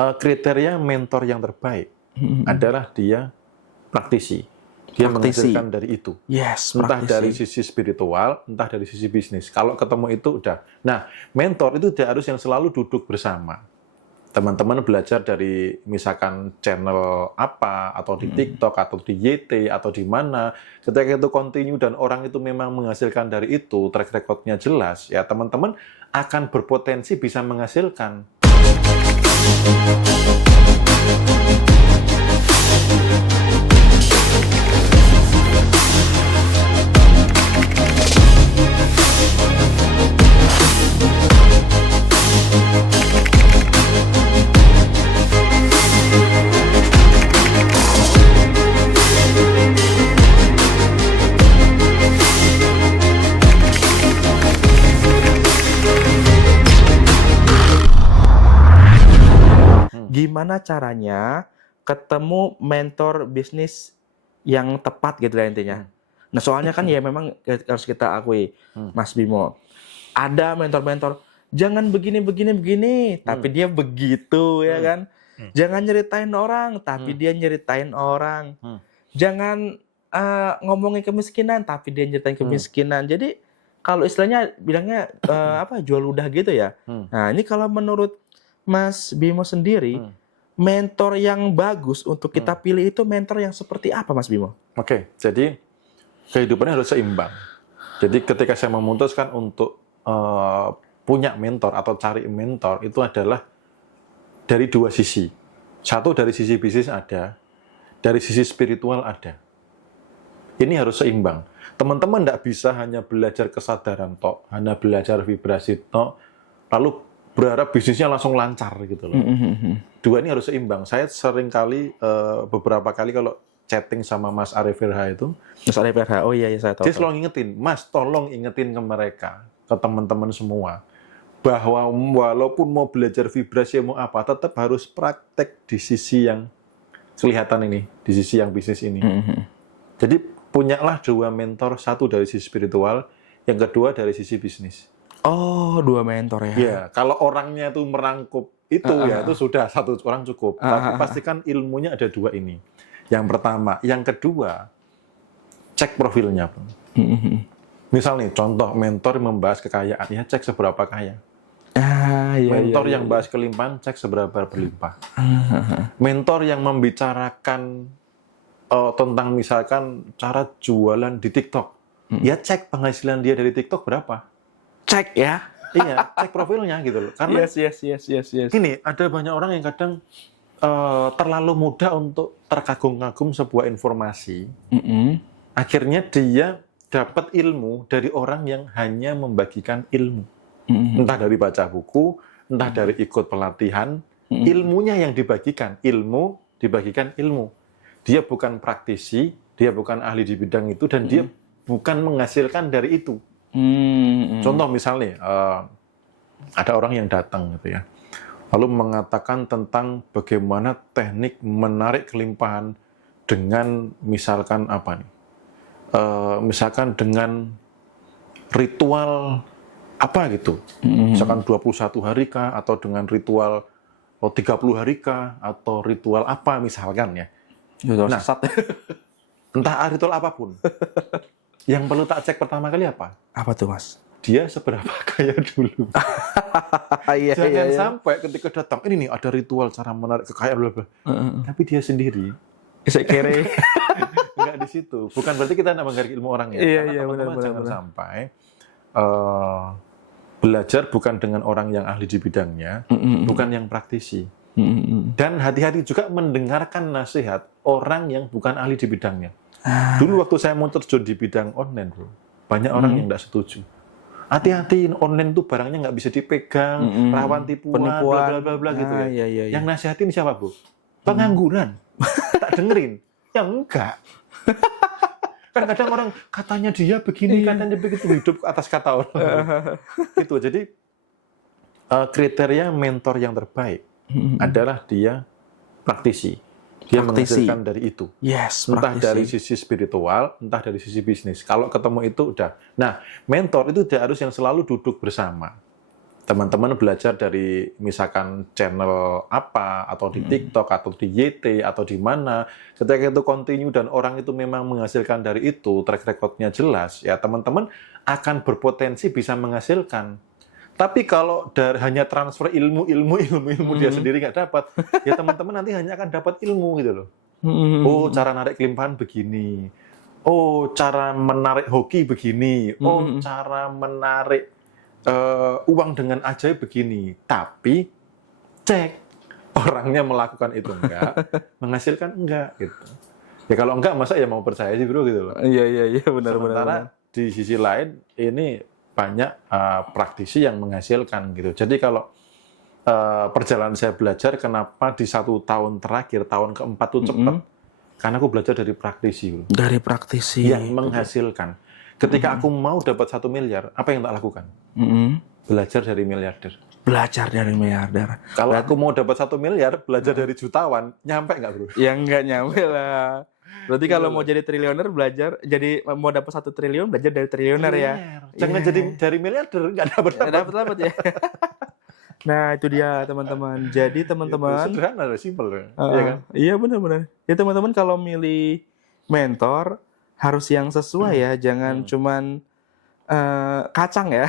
Kriteria mentor yang terbaik adalah dia praktisi. Dia Praktisi. menghasilkan dari itu. Yes, Entah praktisi. dari sisi spiritual, entah dari sisi bisnis. Kalau ketemu itu udah. Nah, mentor itu dia harus yang selalu duduk bersama. Teman-teman belajar dari misalkan channel apa, atau di TikTok, atau di YT, atau di mana. Ketika itu continue dan orang itu memang menghasilkan dari itu, track record-nya jelas, ya teman-teman akan berpotensi bisa menghasilkan. Gimana caranya ketemu mentor bisnis yang tepat gitu lah intinya. Nah soalnya kan ya memang harus kita akui, Mas Bimo, ada mentor-mentor jangan begini, tapi dia begitu ya kan. Jangan nyeritain orang, tapi dia nyeritain orang. Jangan ngomongin kemiskinan, tapi dia nyeritain kemiskinan. Jadi kalau istilahnya bilangnya jual ludah gitu ya. Nah ini kalau menurut Mas Bimo sendiri, mentor yang bagus untuk kita pilih itu mentor yang seperti apa, Mas Bimo? Oke, jadi kehidupannya harus seimbang. Jadi ketika saya memutuskan untuk punya mentor atau cari mentor, itu adalah dari dua sisi. Satu dari sisi bisnis ada, dari sisi spiritual ada. Ini harus seimbang. Teman-teman tidak bisa hanya belajar kesadaran tok, hanya belajar vibrasi tok, lalu berharap bisnisnya langsung lancar gitu loh. Dua ini harus seimbang. Saya sering kali, beberapa kali kalau chatting sama Mas Arif Irha itu, Mas Arif Irha, oh iya saya tahu. Dia selalu ingetin, Mas tolong ingetin ke mereka, ke teman-teman semua, bahwa walaupun mau belajar vibrasi mau apa, tetap harus praktek di sisi yang kelihatan ini, di sisi yang bisnis ini. Jadi punyalah dua mentor, satu dari sisi spiritual, yang kedua dari sisi bisnis. Oh, dua mentor ya? Iya, kalau orangnya itu merangkup itu ya itu sudah satu orang cukup. Tapi pastikan ilmunya ada dua ini. Yang pertama, yang kedua, cek profilnya. Misal nih, contoh mentor membahas kekayaan, ya cek seberapa kaya. Mentor yang bahas kelimpahan, cek seberapa berlimpah. Mentor yang membicarakan tentang misalkan cara jualan di TikTok, ya cek penghasilan dia dari TikTok berapa. Cek ya. Iya, cek profilnya gitu loh. Karena yes. Gini, ada banyak orang yang kadang terlalu mudah untuk terkagum-kagum sebuah informasi. Akhirnya dia dapat ilmu dari orang yang hanya membagikan ilmu. Entah dari baca buku, entah dari ikut pelatihan, ilmunya yang dibagikan, ilmu dibagikan ilmu. Dia bukan praktisi, dia bukan ahli di bidang itu, dan dia bukan menghasilkan dari itu. Contoh misalnya, ada orang yang datang gitu ya, lalu mengatakan tentang bagaimana teknik menarik kelimpahan dengan misalkan apa nih, misalkan dengan ritual apa gitu, misalkan 21 hari kah, atau dengan ritual 30 hari kah, atau ritual apa misalkan ya. Nah, entah ritual apapun. Yang perlu tak cek pertama kali apa? Apa tuh, Mas? Dia seberapa kaya dulu. Jangan sampai ketika datang, ini nih ada ritual cara menarik kekayaan, bla bla. Tapi dia sendiri. Saya kira. Enggak di situ. Bukan berarti kita tidak menghargai ilmu orang ya. Iya, teman-teman benar. jangan sampai belajar bukan dengan orang yang ahli di bidangnya, bukan yang praktisi. Dan hati-hati juga mendengarkan nasihat orang yang bukan ahli di bidangnya. Dulu waktu saya mau terjun di bidang online, bro, banyak orang yang tidak setuju. Hati-hati, online itu barangnya nggak bisa dipegang, rawan tipuan, bla bla bla gitu ya. Yang nasihatin siapa, bro? Pengangguran. Tak dengerin? Ya enggak. Kan kadang orang katanya dia begini, katanya begitu, hidup atas kata orang. Gitu. Jadi kriteria mentor yang terbaik adalah dia praktisi. Dia menghasilkan dari itu. Yes, entah dari sisi spiritual, entah dari sisi bisnis. Kalau ketemu itu udah. Nah, mentor itu dia harus yang selalu duduk bersama. teman-teman belajar dari misalkan channel apa, atau di TikTok, atau di YT, atau di mana, ketika itu continue dan orang itu memang menghasilkan dari itu, track record-nya jelas, ya teman-teman akan berpotensi bisa menghasilkan. Tapi kalau hanya transfer ilmu dia sendiri nggak dapat, ya teman-teman nanti hanya akan dapat ilmu gitu loh. Oh, cara narik kelimpahan begini. Oh, cara menarik hoki begini. Oh, cara menarik uang dengan ajaib begini. Tapi cek orangnya melakukan itu enggak, menghasilkan enggak gitu. Ya kalau enggak masa ya mau percaya sih bro gitu loh. Iya benar. Sementara di sisi lain ini banyak praktisi yang menghasilkan gitu. Jadi kalau perjalanan saya belajar kenapa di 1 tahun terakhir, tahun keempat tuh cepat, karena aku belajar dari praktisi bro. Dari praktisi yang menghasilkan. Ketika aku mau dapat 1 miliar, apa yang tak lakukan? Belajar dari miliarder. Belajar dari miliarder. Kalau aku mau dapat 1 miliar, belajar dari jutawan, nyampe nggak bro? Ya nggak nyampe lah. Berarti kalau mau jadi triliuner belajar, mau dapat 1 triliun belajar dari triliuner ya. Jangan jadi dari miliarder, nggak dapat ya. Nah itu dia teman-teman. Jadi teman-teman. Sederhana, simpel. Iya kan? Iya benar-benar. Ya teman-teman kalau milih mentor harus yang sesuai ya, jangan cuman kacang ya.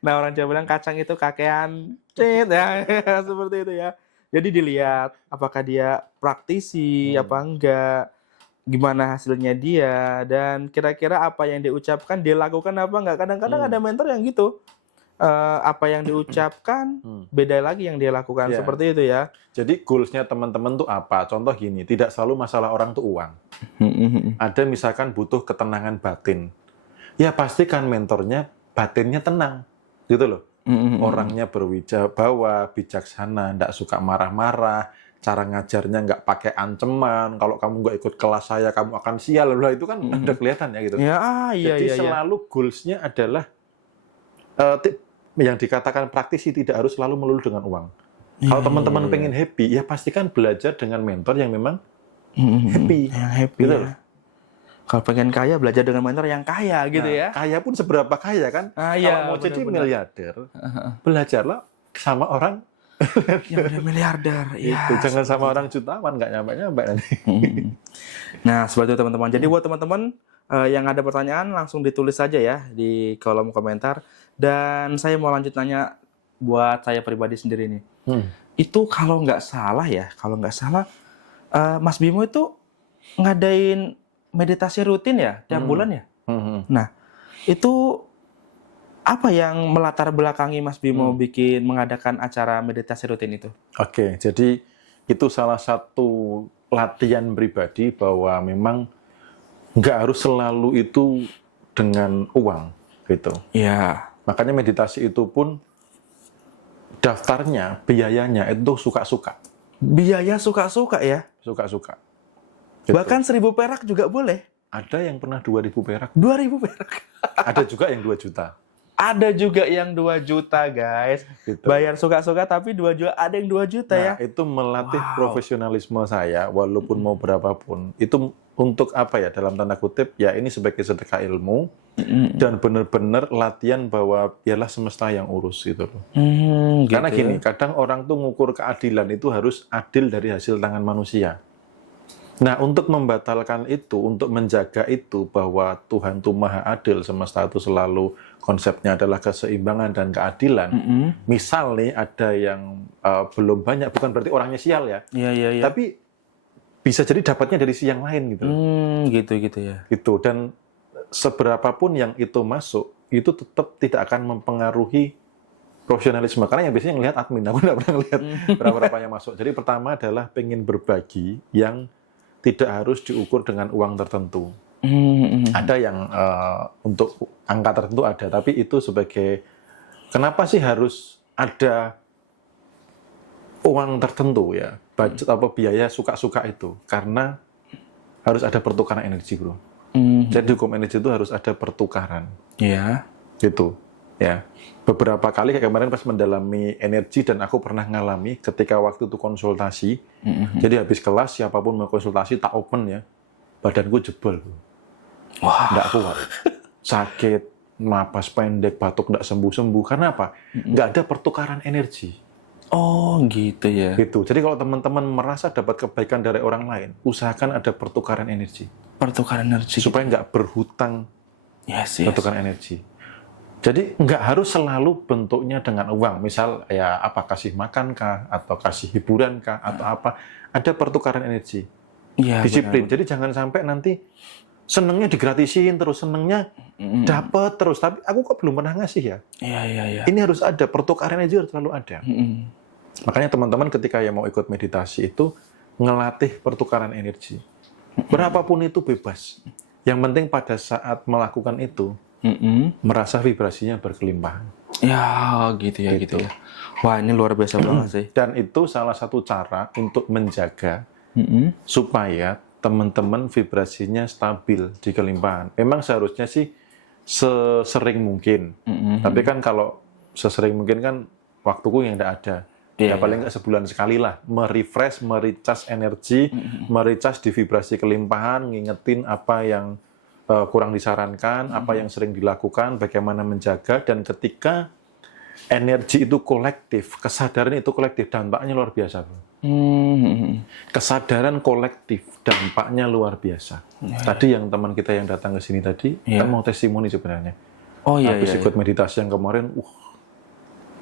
Nah orang Jawa bilang kacang itu kakean, ya seperti itu ya. Jadi dilihat apakah dia praktisi apa enggak, gimana hasilnya dia, dan kira-kira apa yang diucapkan dia lakukan apa enggak. Kadang-kadang ada mentor yang gitu. Apa yang diucapkan beda lagi yang dia lakukan, seperti itu ya. Jadi goals-nya teman-teman tuh apa? Contoh gini, tidak selalu masalah orang tuh uang. Ada misalkan butuh ketenangan batin. Ya pastikan mentornya batinnya tenang, gitu loh. Orangnya berwibawa, bijaksana, tidak suka marah-marah, cara ngajarnya nggak pakai ancaman. Kalau kamu nggak ikut kelas saya, kamu akan sial. Lah itu kan udah kelihatan ya gitu. Jadi selalu goals-nya adalah yang dikatakan praktisi tidak harus selalu melulu dengan uang. Kalau teman-teman pengen happy, ya pastikan belajar dengan mentor yang memang happy. Yang happy gitu ya. Kalau pengen kaya, belajar dengan mentor yang kaya gitu ya. Kaya pun seberapa kaya kan? Kalau mau jadi miliarder, belajarlah sama orang yang udah miliarder. Itu jangan sama orang jutawan, nggak nyampe-nyampe nanti. Nah, seperti itu teman-teman. Jadi buat teman-teman yang ada pertanyaan langsung ditulis saja ya di kolom komentar. Dan saya mau lanjut nanya buat saya pribadi sendiri nih. Itu kalau nggak salah Mas Bimo itu ngadain meditasi rutin ya tiap bulan ya. Nah, itu apa yang melatar belakangi Mas Bimo mengadakan acara meditasi rutin itu? Oke, jadi itu salah satu latihan pribadi bahwa memang nggak harus selalu itu dengan uang gitu. Iya. Makanya meditasi itu pun daftarnya, biayanya itu suka-suka. Biaya suka-suka ya? Suka-suka. Gitu. Bahkan 1.000 perak juga boleh? Ada yang pernah 2.000 perak. 2.000 perak? Ada juga yang 2 juta. Ada juga yang 2 juta guys. Gitu. Bayar suka-suka tapi 2 juta, ada yang 2 juta ya? Itu melatih profesionalisme saya, walaupun mau berapapun. Itu untuk apa ya, dalam tanda kutip, ya ini sebagai sedekah ilmu, dan benar-benar latihan bahwa biarlah semesta yang urus gitu loh. Karena gitu gini, kadang orang tuh ngukur keadilan itu harus adil dari hasil tangan manusia. Nah, untuk membatalkan itu, untuk menjaga itu bahwa Tuhan itu Maha Adil, semesta itu selalu konsepnya adalah keseimbangan dan keadilan. Misal nih ada yang belum banyak, bukan berarti orangnya sial ya. Iya. Tapi bisa jadi dapatnya dari si yang lain gitu. Gitu ya. Gitu, dan seberapapun yang itu masuk, itu tetap tidak akan mempengaruhi profesionalisme. Karena yang biasanya ngelihat admin, aku nggak pernah ngelihat berapa yang masuk. Jadi pertama adalah pengen berbagi yang tidak harus diukur dengan uang tertentu. Ada yang untuk angka tertentu ada, tapi itu sebagai kenapa sih harus ada uang tertentu ya, budget apa biaya suka-suka itu? Karena harus ada pertukaran energi, bro. Jadi hukum energi itu harus ada pertukaran. Iya. Gitu. Ya. Beberapa kali kayak kemarin pas mendalami energi dan aku pernah ngalami ketika waktu itu konsultasi. Jadi habis kelas siapapun mau konsultasi tak open ya. Badanku jebol. Wah, nggak kuat. Sakit, napas pendek, batuk nggak sembuh-sembuh. Karena apa? Nggak ada pertukaran energi. Oh, gitu ya. Gitu. Jadi kalau teman-teman merasa dapat kebaikan dari orang lain, usahakan ada pertukaran energi. Pertukaran energi. Supaya nggak berhutang Yes. pertukaran energi. Jadi nggak harus selalu bentuknya dengan uang. Misal ya apa, kasih makan kah, atau kasih hiburan kah, atau apa. Ada pertukaran energi. Iya, Disiplin. benar. Jadi jangan sampai nanti senengnya digratisin terus, senengnya dapat terus. Tapi aku kok belum pernah ngasih ya. Iya. Ini harus ada, pertukaran energi harus selalu ada. Makanya teman-teman ketika yang mau ikut meditasi itu ngelatih pertukaran energi. Berapapun itu bebas. Yang penting pada saat melakukan itu merasa vibrasinya berkelimpahan. Ya, gitu ya. Wah, ini luar biasa banget sih. Dan itu salah satu cara untuk menjaga supaya teman-teman vibrasinya stabil di kelimpahan. Memang seharusnya sih sesering mungkin. Tapi kan kalau sesering mungkin kan waktuku yang tidak ada. Ya paling nggak sebulan sekali lah, merefresh, merecharge energi, merecharge di vibrasi kelimpahan, ngingetin apa yang kurang disarankan, apa yang sering dilakukan, bagaimana menjaga, dan ketika energi itu kolektif, kesadaran itu kolektif, dampaknya luar biasa. Kesadaran kolektif, dampaknya luar biasa. Tadi yang teman kita yang datang ke sini tadi, kan mau testimoni sebenarnya. Oh iya. Habis ikut meditasi yang kemarin,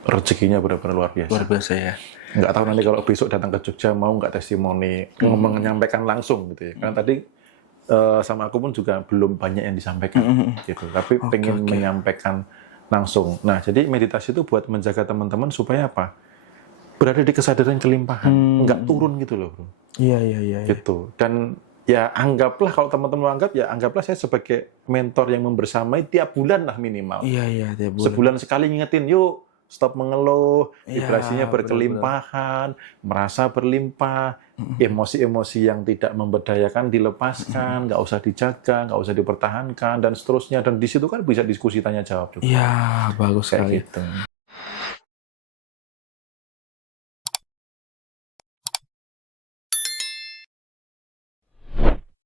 rezekinya benar-benar luar biasa. Luar biasa ya. Nggak tahu nanti kalau besok datang ke Jogja mau nggak testimoni, menyampaikan langsung gitu ya. Karena tadi sama aku pun juga belum banyak yang disampaikan gitu. Tapi pengen menyampaikan langsung. Nah, jadi meditasi itu buat menjaga teman-teman supaya apa? Berada di kesadaran kelimpahan, nggak turun gitu loh, bro. Iya. Gitu. Dan ya anggaplah kalau teman-teman anggap ya anggaplah saya sebagai mentor yang membersamai tiap bulan lah minimal. Iya, tiap bulan. Sebulan sekali ngingetin, yuk stop mengeluh, vibrasinya berkelimpahan, merasa berlimpah, emosi-emosi yang tidak memberdayakan dilepaskan, nggak usah dijaga, nggak usah dipertahankan, dan seterusnya. Dan di situ kan bisa diskusi tanya jawab juga. Iya, bagus sekali. Kayak gitu.